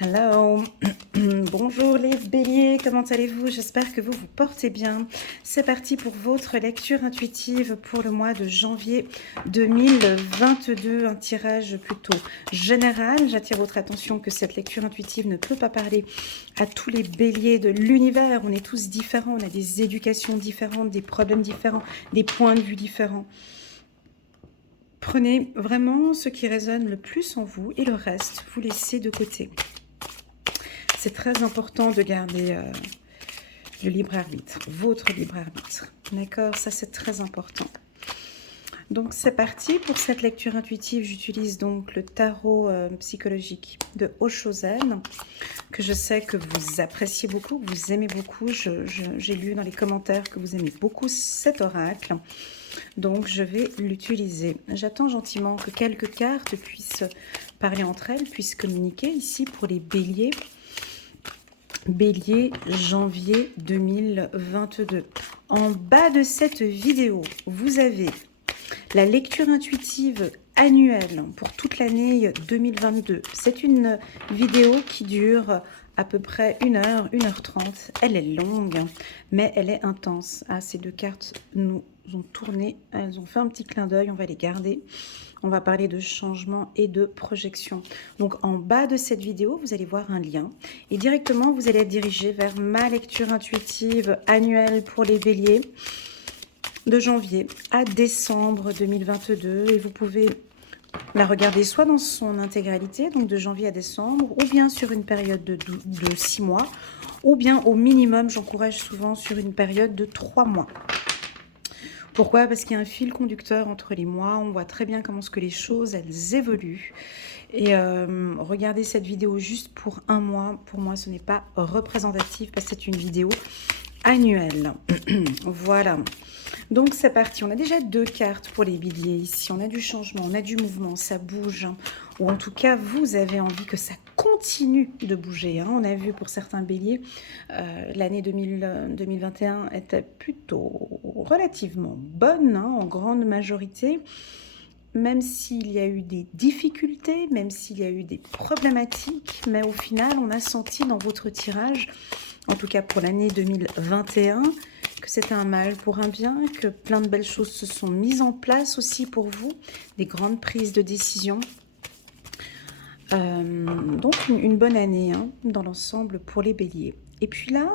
Hello, bonjour les béliers, comment allez-vous? J'espère que vous vous portez bien. C'est parti pour votre lecture intuitive pour le mois de janvier 2022, un tirage plutôt général. J'attire votre attention que cette lecture intuitive ne peut pas parler à tous les béliers de l'univers. On est tous différents, on a des éducations différentes, des problèmes différents, des points de vue différents. Prenez vraiment ce qui résonne le plus en vous et le reste, vous laissez de côté. C'est très important de garder le libre arbitre, votre libre arbitre. D'accord? Ça, c'est très important. Donc, c'est parti pour cette lecture intuitive. J'utilise donc le tarot psychologique de Oshozen, que je sais que vous appréciez beaucoup, que vous aimez beaucoup. J'ai lu dans les commentaires que vous aimez beaucoup cet oracle. Donc, je vais l'utiliser. J'attends gentiment que quelques cartes puissent parler entre elles, puissent communiquer ici pour les béliers. Bélier, janvier 2022. En bas de cette vidéo, vous avez la lecture intuitive annuelle pour toute l'année 2022. C'est une vidéo qui dure à peu près 1h30. Elle est longue, mais elle est intense. Ah, ces deux cartes nous ont tourné, elles ont fait un petit clin d'œil, on va les garder. On va parler de changement et de projection. Donc en bas de cette vidéo, vous allez voir un lien et directement vous allez être dirigé vers ma lecture intuitive annuelle pour les béliers de janvier à décembre 2022 et vous pouvez la regarder soit dans son intégralité, donc de janvier à décembre, ou bien sur une période de 6 mois, ou bien au minimum, j'encourage souvent sur une période de 3 mois. Pourquoi? Parce qu'il y a un fil conducteur entre les mois, on voit très bien comment ce que les choses, elles évoluent. Et regarder cette vidéo juste pour un mois, pour moi, ce n'est pas représentatif parce que c'est une vidéo annuelle. Voilà. Donc c'est parti, on a déjà deux cartes pour les béliers ici, on a du changement, on a du mouvement, ça bouge, ou en tout cas vous avez envie que ça continue de bouger. On a vu pour certains béliers, l'année 2021 était plutôt relativement bonne, en grande majorité, même s'il y a eu des difficultés, même s'il y a eu des problématiques, mais au final on a senti dans votre tirage, en tout cas pour l'année 2021, que c'était un mal pour un bien, que plein de belles choses se sont mises en place aussi pour vous, des grandes prises de décision. Donc une bonne année dans l'ensemble pour les béliers. Et puis là,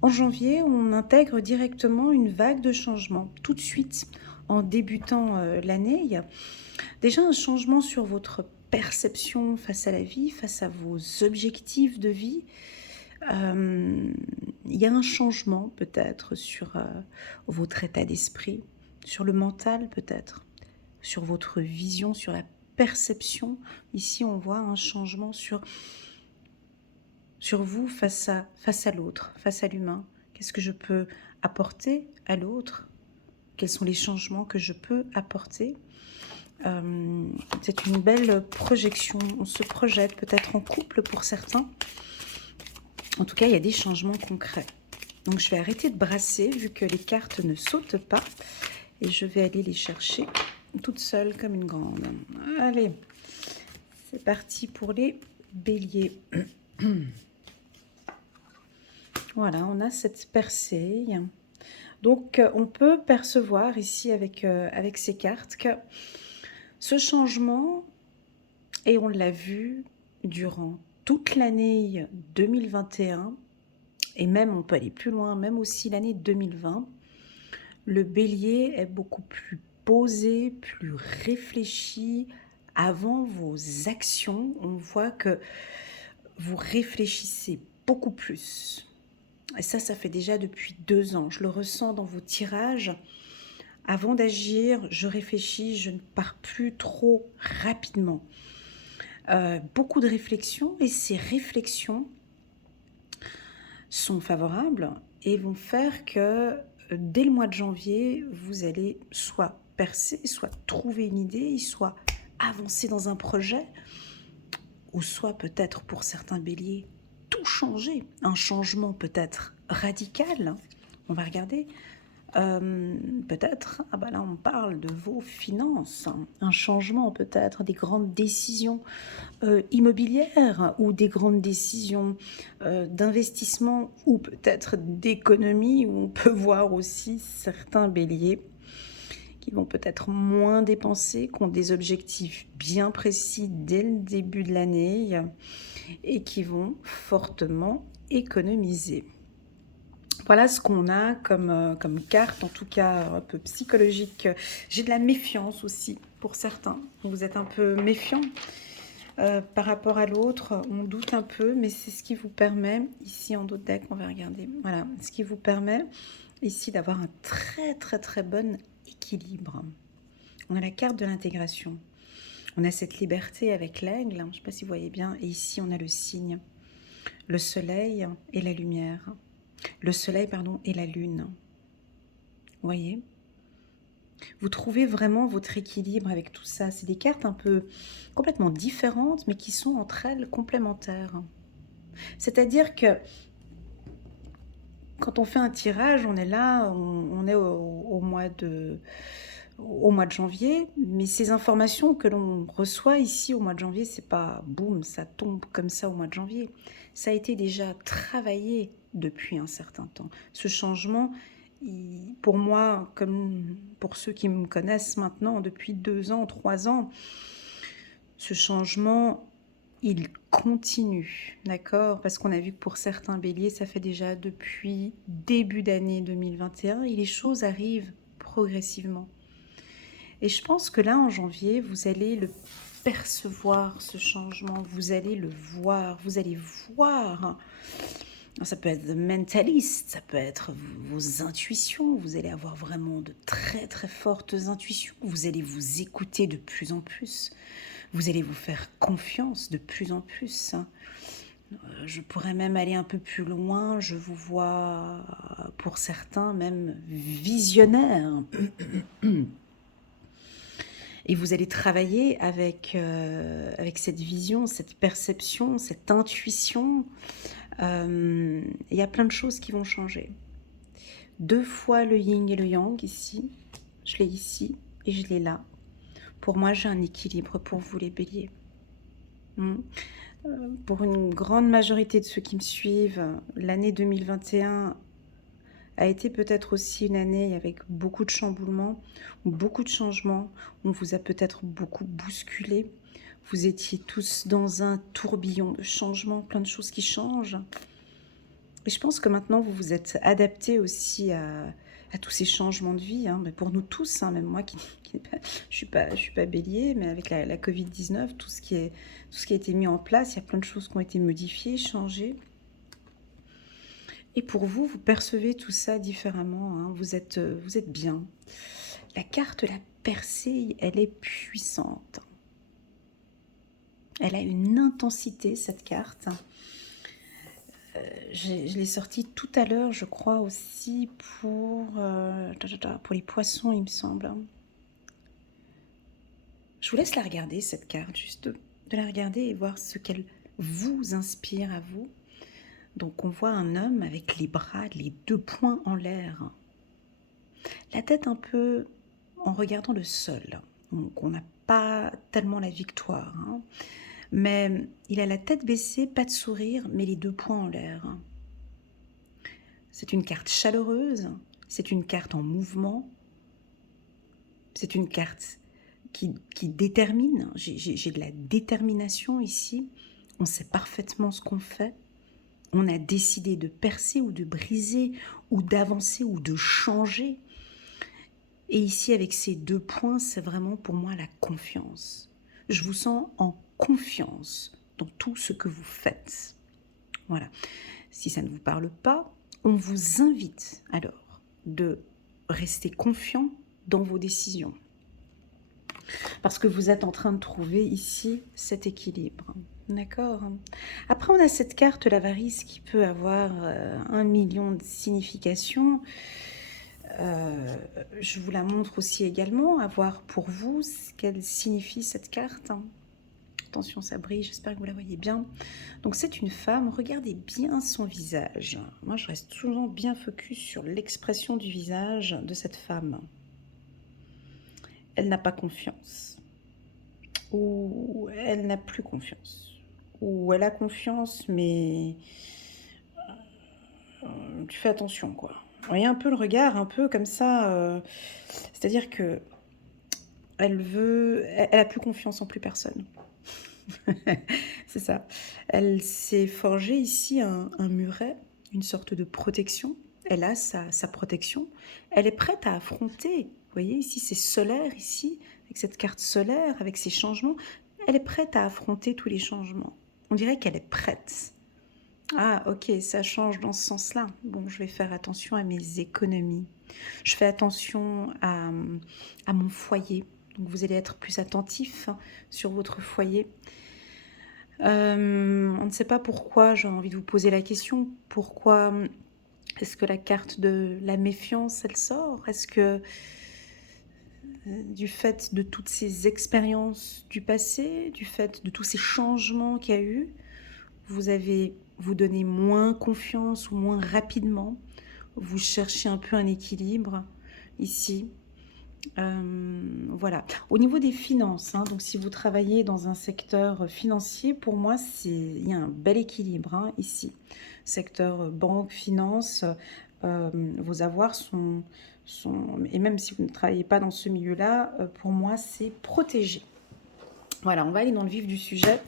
en janvier, on intègre directement une vague de changement. Tout de suite, en débutant l'année, il y a déjà un changement sur votre perception face à la vie, face à vos objectifs de vie. Il y a un changement peut-être sur votre état d'esprit, sur le mental peut-être, sur votre vision, sur la perception. Ici, on voit un changement sur vous face à l'autre, face à l'humain. Qu'est-ce que je peux apporter à l'autre? Quels sont les changements que je peux apporter? C'est une belle projection. On se projette peut-être en couple pour certains. En tout cas, il y a des changements concrets. Donc, je vais arrêter de brasser vu que les cartes ne sautent pas. Et je vais aller les chercher toute seule comme une grande. Allez, c'est parti pour les béliers. Voilà, on a cette percée. Donc, on peut percevoir ici avec ces cartes que ce changement, et on l'a vu durant toute l'année 2021, et même on peut aller plus loin, même aussi l'année 2020, le bélier est beaucoup plus posé, plus réfléchi avant vos actions. On voit que vous réfléchissez beaucoup plus. Et ça fait déjà depuis 2 ans. Je le ressens dans vos tirages. Avant d'agir, je réfléchis, je ne pars plus trop rapidement. Beaucoup de réflexions, et ces réflexions sont favorables et vont faire que dès le mois de janvier, vous allez soit percer, soit trouver une idée, soit avancer dans un projet, ou soit peut-être pour certains béliers, tout changer. Un changement peut-être radical. On va regarder. Peut-être, ah bah là on parle de vos finances, hein. Un changement peut-être, des grandes décisions immobilières ou des grandes décisions d'investissement ou peut-être d'économie, où on peut voir aussi certains béliers qui vont peut-être moins dépenser, qui ont des objectifs bien précis dès le début de l'année et qui vont fortement économiser. Voilà ce qu'on a comme carte, en tout cas un peu psychologique. J'ai de la méfiance aussi pour certains. Vous êtes un peu méfiant par rapport à l'autre, on doute un peu, mais c'est ce qui vous permet, ici en d'autres decks, on va regarder, voilà, ce qui vous permet ici d'avoir un très très très bon équilibre. On a la carte de l'intégration, on a cette liberté avec l'aigle, je ne sais pas si vous voyez bien, et ici on a le signe, le soleil et la lumière, le soleil pardon et la lune, vous voyez. Vous trouvez vraiment votre équilibre avec tout ça. C'est des cartes un peu complètement différentes, mais qui sont entre elles complémentaires. C'est-à-dire que quand on fait un tirage, on est là, on est au mois de janvier, mais ces informations que l'on reçoit ici au mois de janvier, c'est pas boum, ça tombe comme ça au mois de janvier. Ça a été déjà travaillé depuis un certain temps. Ce changement, pour moi, comme pour ceux qui me connaissent maintenant depuis 2 ans, 3 ans, ce changement, il continue, d'accord? Parce qu'on a vu que pour certains béliers, ça fait déjà depuis début d'année 2021 et les choses arrivent progressivement. Et je pense que là, en janvier, vous allez le percevoir, ce changement, vous allez le voir, vous allez voir. Ça peut être the mentalist, ça peut être vos intuitions, vous allez avoir vraiment de très très fortes intuitions, vous allez vous écouter de plus en plus, vous allez vous faire confiance de plus en plus. Je pourrais même aller un peu plus loin, je vous vois pour certains même visionnaire. Et vous allez travailler avec cette vision, cette perception, cette intuition. Il y a plein de choses qui vont changer. 2 fois le yin et le yang ici. Je l'ai ici et je l'ai là. Pour moi, j'ai un équilibre pour vous les béliers. Pour une grande majorité de ceux qui me suivent, l'année 2021 a été peut-être aussi une année avec beaucoup de chamboulements, beaucoup de changements. On vous a peut-être beaucoup bousculé. Vous étiez tous dans un tourbillon de changements, plein de choses qui changent. Et je pense que maintenant, vous vous êtes adapté aussi à tous ces changements de vie. Mais pour nous tous, même moi je suis pas bélier, mais avec la Covid-19, tout ce qui a été mis en place, il y a plein de choses qui ont été modifiées, changées. Et pour vous, vous percevez tout ça différemment. Vous êtes bien. La carte, la percée, elle est puissante. Elle a une intensité, cette carte. Je l'ai sortie tout à l'heure, je crois aussi, pour les poissons, il me semble. Je vous laisse la regarder, cette carte, juste de la regarder et voir ce qu'elle vous inspire à vous. Donc on voit un homme avec les bras, les 2 poings en l'air. La tête un peu en regardant le sol. Donc on n'a pas tellement la victoire. Mais il a la tête baissée, pas de sourire, mais les 2 poings en l'air. C'est une carte chaleureuse, c'est une carte en mouvement, c'est une carte qui détermine. J'ai de la détermination ici. On sait parfaitement ce qu'on fait. On a décidé de percer ou de briser ou d'avancer ou de changer. Et ici, avec ces 2 points, c'est vraiment pour moi la confiance. Je vous sens en confiance dans tout ce que vous faites. Voilà. Si ça ne vous parle pas, on vous invite alors de rester confiant dans vos décisions. Parce que vous êtes en train de trouver ici cet équilibre. D'accord. Après, on a cette carte, l'avarice, qui peut avoir 1 million de significations. Je vous la montre aussi également, à voir pour vous ce qu'elle signifie, cette carte. Attention, ça brille, j'espère que vous la voyez bien. Donc c'est une femme, regardez bien son visage. Moi, je reste toujours bien focus sur l'expression du visage de cette femme. Elle n'a pas confiance. Ou elle n'a plus confiance. Ou elle a confiance, mais tu fais attention, quoi. Vous voyez un peu le regard, un peu comme ça. C'est-à-dire que elle a plus confiance en plus personne. C'est ça. Elle s'est forgée ici un muret, une sorte de protection. Elle a sa protection. Elle est prête à affronter. Vous voyez, ici, c'est solaire, ici, avec cette carte solaire, avec ses changements. Elle est prête à affronter tous les changements. On dirait qu'elle est prête. Ah, ok, ça change dans ce sens-là. Bon, je vais faire attention à mes économies. Je fais attention à mon foyer. Donc, vous allez être plus attentif sur votre foyer. On ne sait pas pourquoi, j'ai envie de vous poser la question. Pourquoi est-ce que la carte de la méfiance, elle sort? Est-ce que du fait de toutes ces expériences du passé, du fait de tous ces changements qu'il y a eu, vous donnez moins confiance ou moins rapidement, vous cherchez un peu un équilibre ici. Voilà. Au niveau des finances, hein, donc si vous travaillez dans un secteur financier, pour moi, il y a un bel équilibre hein, ici. Secteur banque, finance, vos avoirs sont... Et même si vous ne travaillez pas dans ce milieu-là, pour moi, c'est protégé. Voilà, on va aller dans le vif du sujet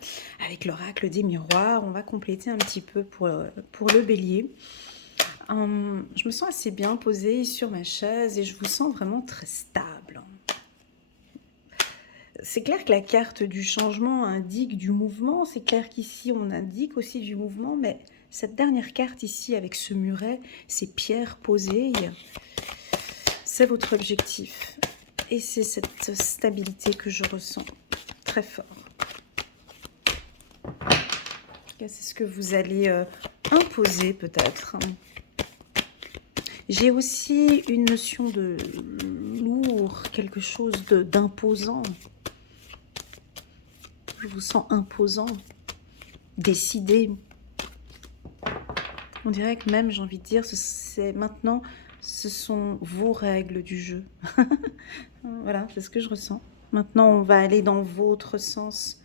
avec l'oracle des miroirs. On va compléter un petit peu pour le bélier. Je me sens assez bien posée sur ma chaise et je vous sens vraiment très stable. C'est clair que la carte du changement indique du mouvement. C'est clair qu'ici, on indique aussi du mouvement. Mais cette dernière carte ici, avec ce muret, ces pierres posées, c'est votre objectif. Et c'est cette stabilité que je ressens très fort. C'est ce que vous allez imposer peut-être. J'ai aussi une notion de lourd, quelque chose d'imposant. Je vous sens imposant, décidé. On dirait que même, j'ai envie de dire, maintenant, ce sont vos règles du jeu. Voilà, c'est ce que je ressens. Maintenant, on va aller dans votre sens,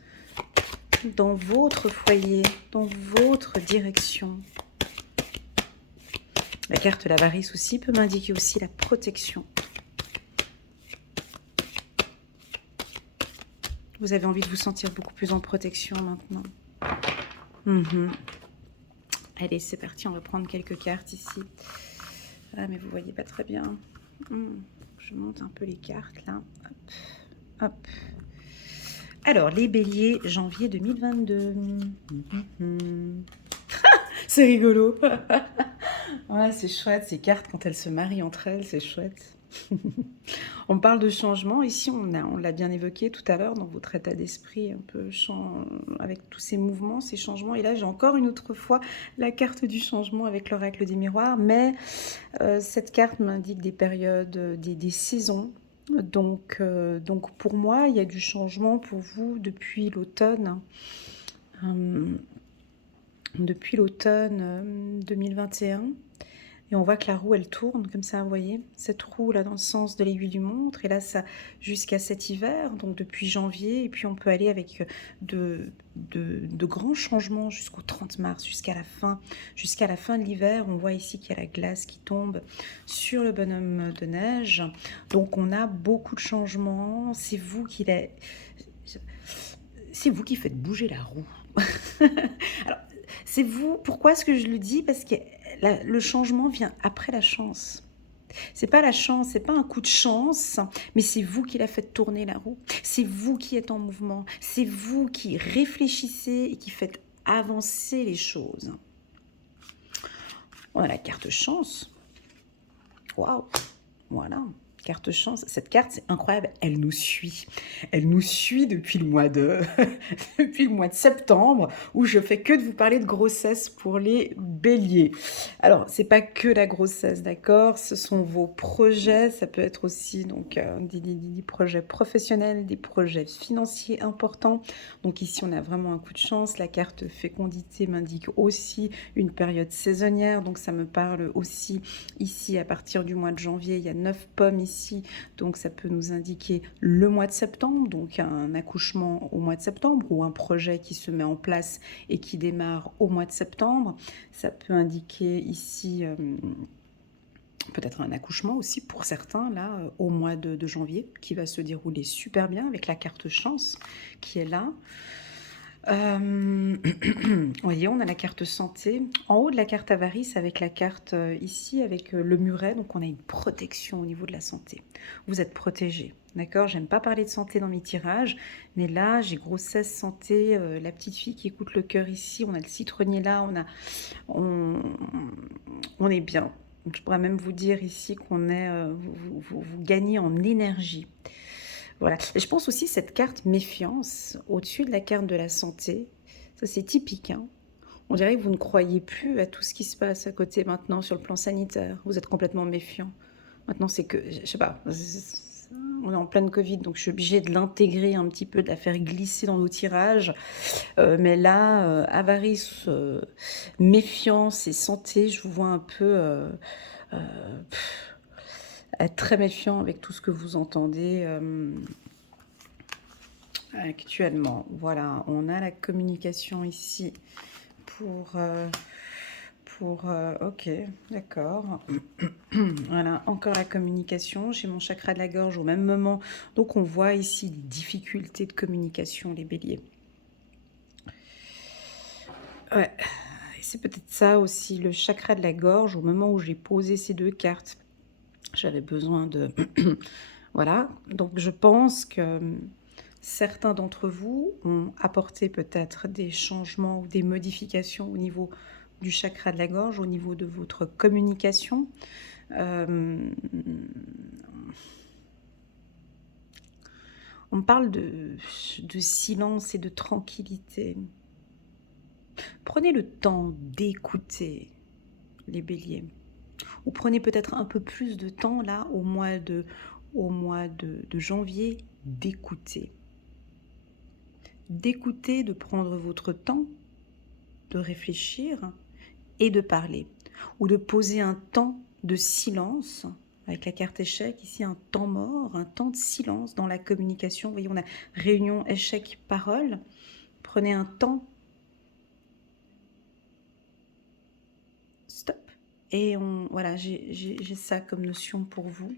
dans votre foyer, dans votre direction. La carte de l'avarice aussi peut m'indiquer aussi la protection. Vous avez envie de vous sentir beaucoup plus en protection maintenant. Allez, c'est parti, on va prendre quelques cartes ici. Ah, mais vous voyez pas très bien. Je monte un peu les cartes là. Hop, hop. Alors, les béliers, janvier 2022. C'est rigolo. Ouais, c'est chouette, ces cartes, quand elles se marient entre elles, c'est chouette. On parle de changement. Ici, on l'a bien évoqué tout à l'heure dans votre état d'esprit, un peu avec tous ces mouvements, ces changements. Et là, j'ai encore une autre fois la carte du changement avec l'oracle des miroirs. Mais cette carte m'indique des périodes, des saisons. Donc, pour moi, il y a du changement pour vous depuis l'automne. Depuis l'automne 2021. Et on voit que la roue, elle tourne comme ça, vous voyez, cette roue là dans le sens de l'aiguille du montre. Et là, ça jusqu'à cet hiver, donc depuis janvier. Et puis on peut aller avec de grands changements jusqu'au 30 mars, jusqu'à la fin de l'hiver. On voit ici qu'il y a la glace qui tombe sur le bonhomme de neige. Donc on a beaucoup de changements. C'est vous qui faites bouger la roue. Alors, c'est vous. Pourquoi est-ce que je le dis? Parce que le changement vient après la chance. C'est pas la chance, c'est pas un coup de chance, mais c'est vous qui la faites tourner la roue. C'est vous qui êtes en mouvement. C'est vous qui réfléchissez et qui faites avancer les choses. On a la carte chance. Waouh! Voilà. carte chance, cette carte, c'est incroyable, elle nous suit. Elle nous suit depuis le mois de, depuis le mois de septembre, où je fais que de vous parler de grossesse pour les béliers. Alors, c'est pas que la grossesse, d'accord? Ce sont vos projets, ça peut être aussi donc des projets professionnels, des projets financiers importants. Donc ici, on a vraiment un coup de chance. La carte fécondité m'indique aussi une période saisonnière, donc ça me parle aussi ici à partir du mois de janvier. Il y a 9 pommes ici, donc ça peut nous indiquer le mois de septembre, donc un accouchement au mois de septembre ou un projet qui se met en place et qui démarre au mois de septembre. Ça peut indiquer ici peut-être un accouchement aussi pour certains, là, au mois de janvier, qui va se dérouler super bien avec la carte chance qui est là. Vous voyez, on a la carte santé. En haut de la carte avarice, avec la carte ici, avec le muret, donc on a une protection au niveau de la santé. Vous êtes protégé, d'accord? J'aime pas parler de santé dans mes tirages, mais là, j'ai grossesse, santé, la petite fille qui écoute le cœur ici, on a le citronnier là, on est bien. Je pourrais même vous dire ici qu'on est, vous gagnez en énergie. Voilà. Et je pense aussi cette carte méfiance au-dessus de la carte de la santé. Ça, c'est typique, hein. On dirait que vous ne croyez plus à tout ce qui se passe à côté maintenant sur le plan sanitaire. Vous êtes complètement méfiant. Maintenant, c'est que, je sais pas, on est en pleine Covid, donc je suis obligée de l'intégrer un petit peu, de la faire glisser dans nos tirages. Mais là, avarice, méfiance et santé, je vous vois un peu être très méfiant avec tout ce que vous entendez. Actuellement, voilà, on a la communication ici ok, d'accord. Voilà, encore la communication. J'ai mon chakra de la gorge au même moment. Donc, on voit ici des difficultés de communication, les béliers. Ouais, c'est peut-être ça aussi, le chakra de la gorge, au moment où j'ai posé ces deux cartes. J'avais besoin de... Voilà, donc je pense que certains d'entre vous ont apporté peut-être des changements ou des modifications au niveau du chakra de la gorge, au niveau de votre communication. On parle de silence et de tranquillité. Prenez le temps d'écouter les béliers. Ou prenez peut-être un peu plus de temps là au mois de janvier d'écouter. D'écouter, de prendre votre temps, de réfléchir et de parler. Ou de poser un temps de silence, avec la carte échec, ici un temps mort, un temps de silence dans la communication. Vous voyez, on a réunion, échec, parole. Prenez un temps. Stop. Et voilà, j'ai ça comme notion pour vous.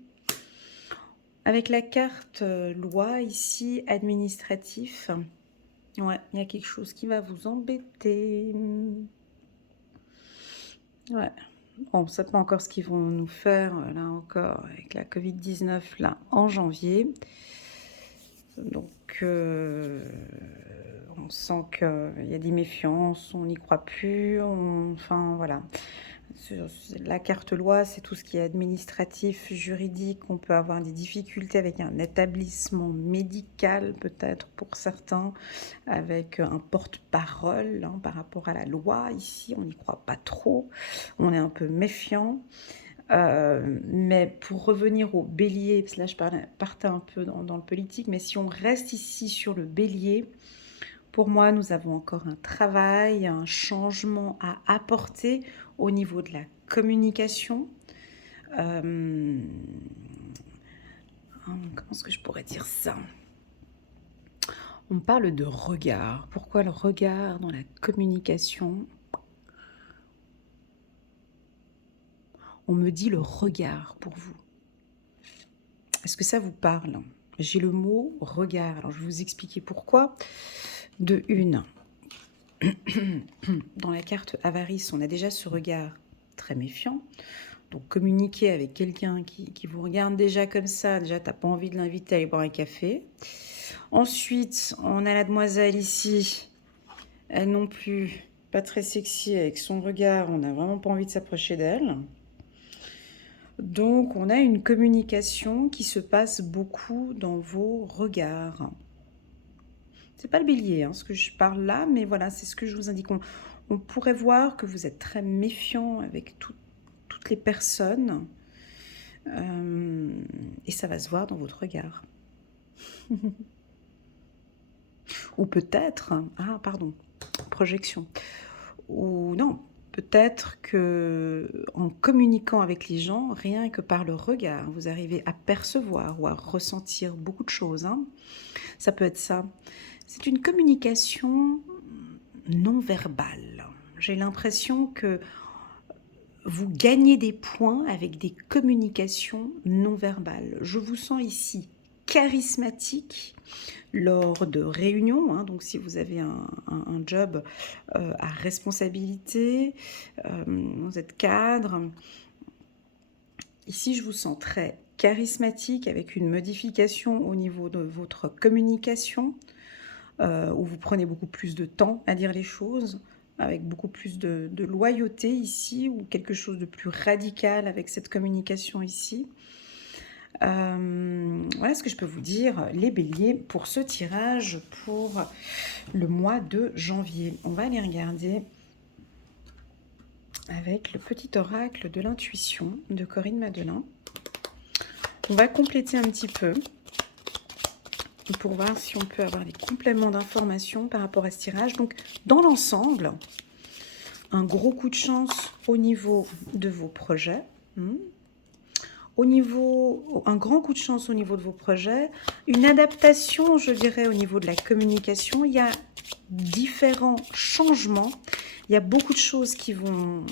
Avec la carte loi ici, administratif, ouais, il y a quelque chose qui va vous embêter. Ouais. Bon, ça pas encore ce qu'ils vont nous faire, là encore, avec la Covid-19, là, en janvier. Donc, on sent qu'il y a des méfiances, on n'y croit plus, enfin, voilà. La carte loi, c'est tout ce qui est administratif, juridique. On peut avoir des difficultés avec un établissement médical, peut-être pour certains, avec un porte-parole hein, par rapport à la loi. Ici, on n'y croit pas trop. On est un peu méfiant. Mais pour revenir au bélier, parce que là je partais un peu dans le politique, mais si on reste ici sur le bélier, pour moi, nous avons encore un travail, un changement à apporter au niveau de la communication. Comment est-ce que je pourrais dire ça? On parle de regard. Pourquoi le regard dans la communication? On me dit le regard pour vous. Est-ce que ça vous parle? J'ai le mot regard. Alors, je vais vous expliquer pourquoi. De une, dans la carte avarice, on a déjà ce regard très méfiant. Donc, communiquer avec quelqu'un qui vous regarde déjà comme ça, déjà, tu n'as pas envie de l'inviter à aller boire un café. Ensuite, on a la demoiselle ici. Elle non plus, pas très sexy avec son regard. On n'a vraiment pas envie de s'approcher d'elle. Donc, on a une communication qui se passe beaucoup dans vos regards. C'est pas le bélier, hein, ce que je parle là, mais voilà, c'est ce que je vous indique. On pourrait voir que vous êtes très méfiant avec toutes les personnes. Et ça va se voir dans votre regard. Ou peut-être, ah pardon, projection. Ou non, peut-être que en communiquant avec les gens, rien que par le regard, vous arrivez à percevoir ou à ressentir beaucoup de choses. Hein. Ça peut être ça. C'est une communication non verbale. J'ai l'impression que vous gagnez des points avec des communications non verbales. Je vous sens ici charismatique lors de réunions, hein, donc si vous avez un job à responsabilité, vous êtes cadre. Ici, je vous sens très charismatique avec une modification au niveau de votre communication, où vous prenez beaucoup plus de temps à dire les choses, avec beaucoup plus de loyauté ici, ou quelque chose de plus radical avec cette communication ici. Voilà ce que je peux vous dire, les béliers, pour ce tirage pour le mois de janvier. On va aller regarder avec le petit oracle de l'intuition de Corinne Madelin. On va compléter un petit peu pour voir si on peut avoir des compléments d'informations par rapport à ce tirage. Donc, dans l'ensemble, un gros coup de chance au niveau de vos projets. Un grand coup de chance au niveau de vos projets, une adaptation, je dirais, au niveau de la communication. Il y a différents changements, il y a beaucoup de choses qui vont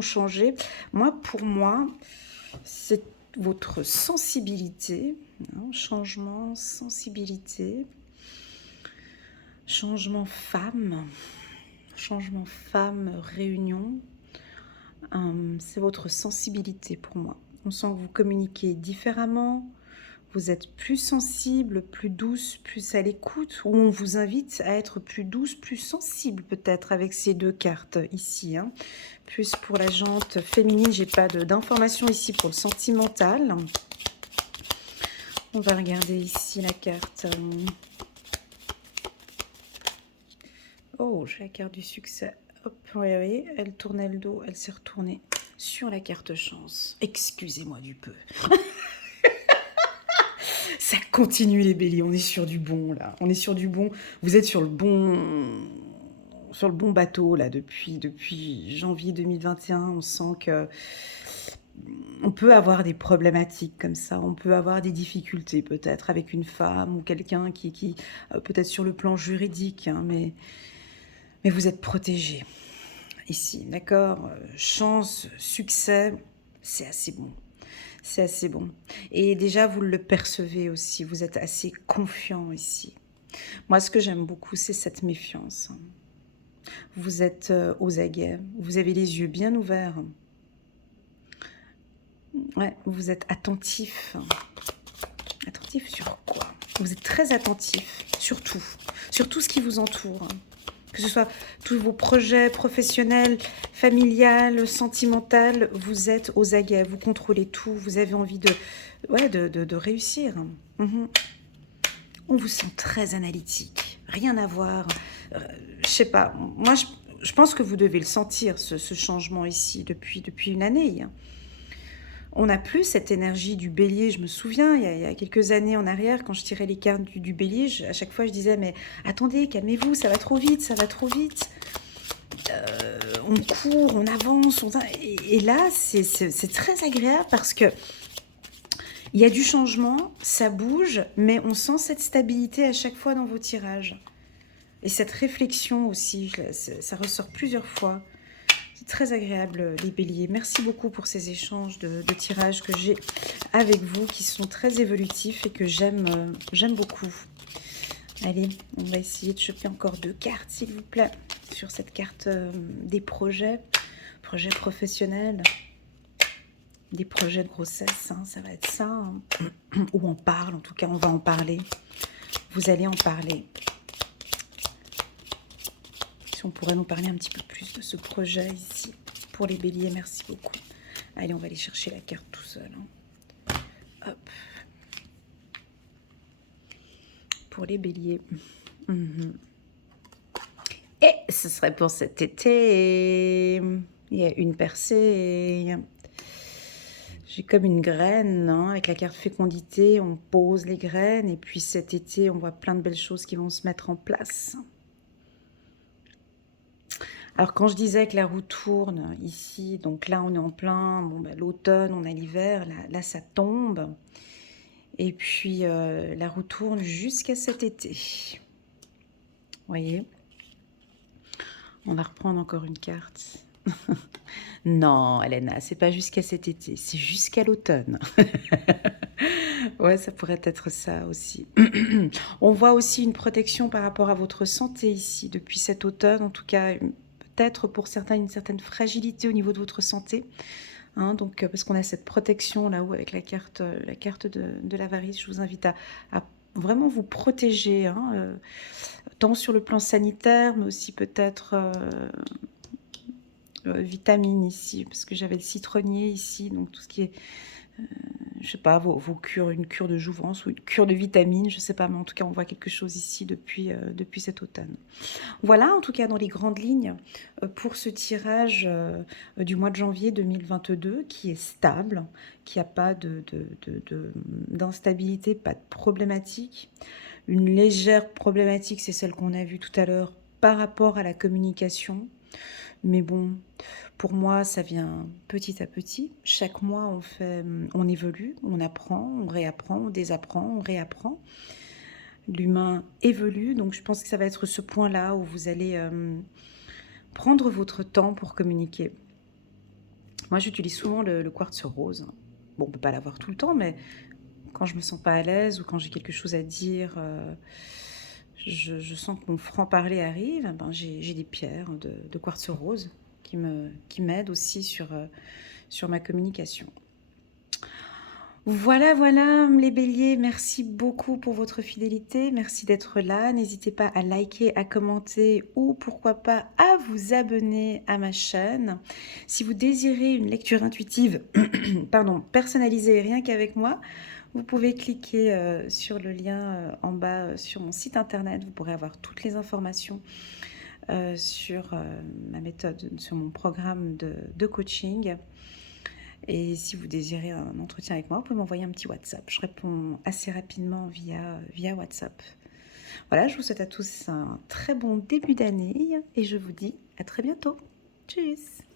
changer. Pour moi, c'est votre sensibilité, hein, changement, sensibilité, changement femme, réunion, c'est votre sensibilité pour moi. On sent que vous communiquez différemment, vous êtes plus sensible, plus douce, plus à l'écoute, ou on vous invite à être plus douce, plus sensible peut-être avec ces deux cartes ici. Hein. Plus pour la jante féminine, j'ai pas d'informations ici pour le sentimental. On va regarder ici la carte. Oh, j'ai la carte du succès. Hop, oui, elle tournait le dos, elle s'est retournée sur la carte chance. Excusez-moi du peu. Ça continue les béliers, on est sur du bon là. On est sur du bon. Vous êtes sur le bon bateau là depuis janvier 2021. On sent que on peut avoir des problématiques comme ça. On peut avoir des difficultés peut-être avec une femme ou quelqu'un qui peut-être sur le plan juridique, hein, mais vous êtes protégé ici, d'accord? Chance, succès, c'est assez bon. C'est assez bon. Et déjà, vous le percevez aussi. Vous êtes assez confiant ici. Moi, ce que j'aime beaucoup, c'est cette méfiance. Vous êtes aux aguets. Vous avez les yeux bien ouverts. Ouais, vous êtes attentif. Attentif sur quoi? Vous êtes très attentif sur tout ce qui vous entoure. Que ce soit tous vos projets professionnels, familiales, sentimentales, vous êtes aux aguets, vous contrôlez tout, vous avez envie de réussir. On vous sent très analytique, rien à voir. Je sais pas, moi je pense que vous devez le sentir, ce changement ici, depuis une année. On n'a plus cette énergie du bélier. Je me souviens, il y a quelques années en arrière, quand je tirais les cartes du bélier, à chaque fois je disais, mais attendez, calmez-vous, ça va trop vite, ça va trop vite. On court, on avance. Et là, c'est très agréable parce que il y a du changement, ça bouge, mais on sent cette stabilité à chaque fois dans vos tirages. Et cette réflexion aussi, ça ressort plusieurs fois. C'est très agréable, les béliers. Merci beaucoup pour ces échanges de tirages que j'ai avec vous, qui sont très évolutifs et que j'aime beaucoup. Allez, on va essayer de choper encore 2 cartes, s'il vous plaît, sur cette carte des projets professionnels, des projets de grossesse, hein, ça va être ça. Hein. Ou on parle, en tout cas, on va en parler. Vous allez en parler. Si on pourrait nous parler un petit peu plus de ce projet ici pour les béliers, merci beaucoup. Allez, on va aller chercher la carte tout seul. Hop. Pour les béliers. Et ce serait pour cet été. Il y a une percée. J'ai comme une graine, hein, avec la carte fécondité, on pose les graines et puis cet été, on voit plein de belles choses qui vont se mettre en place. Alors quand je disais que la roue tourne ici, donc là on est en plein, bon, bah, l'automne, on a l'hiver, là ça tombe. Et puis la roue tourne jusqu'à cet été. Vous voyez? On va reprendre encore une carte. Non, Elena, c'est pas jusqu'à cet été, c'est jusqu'à l'automne. Ouais, ça pourrait être ça aussi. On voit aussi une protection par rapport à votre santé ici, depuis cet automne, en tout cas, peut-être pour certains une certaine fragilité au niveau de votre santé. Hein, donc, parce qu'on a cette protection là-haut avec la carte de l'avarice, je vous invite à vraiment vous protéger, hein, tant sur le plan sanitaire, mais aussi peut-être vitamines ici, parce que j'avais le citronnier ici, donc tout ce qui est, je sais pas, vos cures, une cure de jouvence ou une cure de vitamines, je sais pas, mais en tout cas on voit quelque chose ici depuis cet automne. Voilà, en tout cas dans les grandes lignes pour ce tirage du mois de janvier 2022 qui est stable, qui n'a pas d'instabilité, pas de problématique. Une légère problématique, c'est celle qu'on a vue tout à l'heure par rapport à la communication. Mais bon, pour moi, ça vient petit à petit. Chaque mois, on évolue, on apprend, on réapprend, on désapprend, on réapprend. L'humain évolue, donc je pense que ça va être ce point-là où vous allez prendre votre temps pour communiquer. Moi, j'utilise souvent le quartz rose. Bon, on ne peut pas l'avoir tout le temps, mais quand je me sens pas à l'aise ou quand j'ai quelque chose à dire, je sens que mon franc-parler arrive, ben j'ai des pierres de quartz rose qui m'aident aussi sur ma communication. Voilà, voilà les béliers, merci beaucoup pour votre fidélité, merci d'être là. N'hésitez pas à liker, à commenter ou pourquoi pas à vous abonner à ma chaîne. Si vous désirez une lecture intuitive, pardon, personnalisée rien qu'avec moi, vous pouvez cliquer sur le lien en bas sur mon site internet. Vous pourrez avoir toutes les informations sur ma méthode, sur mon programme de coaching. Et si vous désirez un entretien avec moi, vous pouvez m'envoyer un petit WhatsApp. Je réponds assez rapidement via WhatsApp. Voilà, je vous souhaite à tous un très bon début d'année et je vous dis à très bientôt. Tchuss!